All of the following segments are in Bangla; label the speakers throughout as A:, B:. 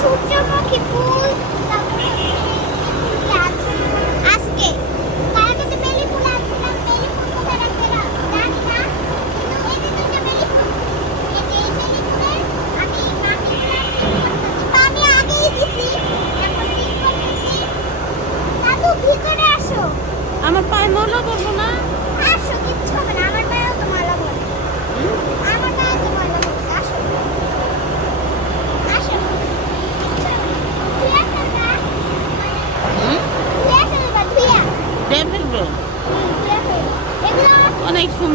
A: 出家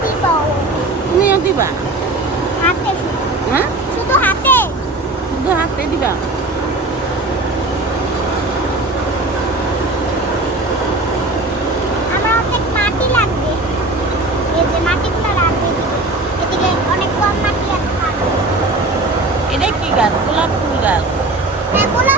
B: তুমিও দিবা
A: হাতে
B: হ্যাঁ?
A: শুধু হাতে?
B: শুধু হাতে দিবা। এটা কি গাছ? গোলাপ ফুল গাছ।
A: গোলাপ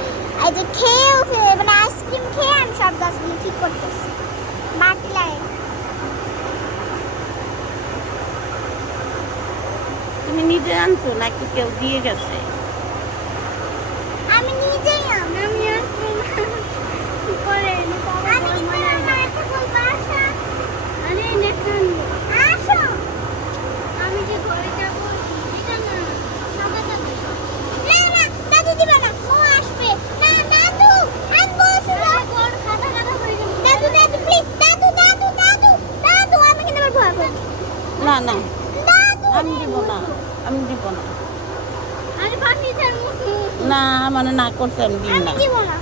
B: এই যে
A: খেয়েও মানে আইসক্রিম খেয়ে আমি সব গাছগুলো ঠিক করতেছি। মাটি লাইন
B: তুমি নিজে আনছো নাকি কেউ দিয়ে গেছে?
A: আমি নিজে না। আমি
B: দিব না। আমি দিব না। না মানে না করছে আমি দিব না।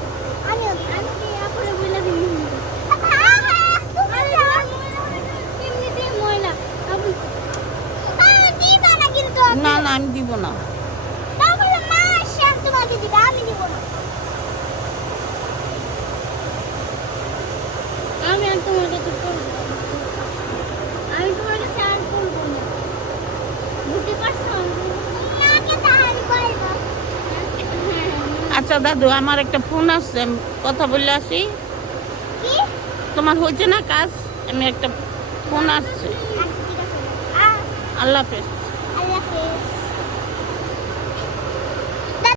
B: আচ্ছা দাদু আমার একটা ফোন আসছে কথা বলে আসি। তোমার হয়েছে না কাজ? আমি একটা ফোন আসছে।
A: আচ্ছা,
B: আল্লাহ হাফেজ।
A: আল্লাহ হাফেজ।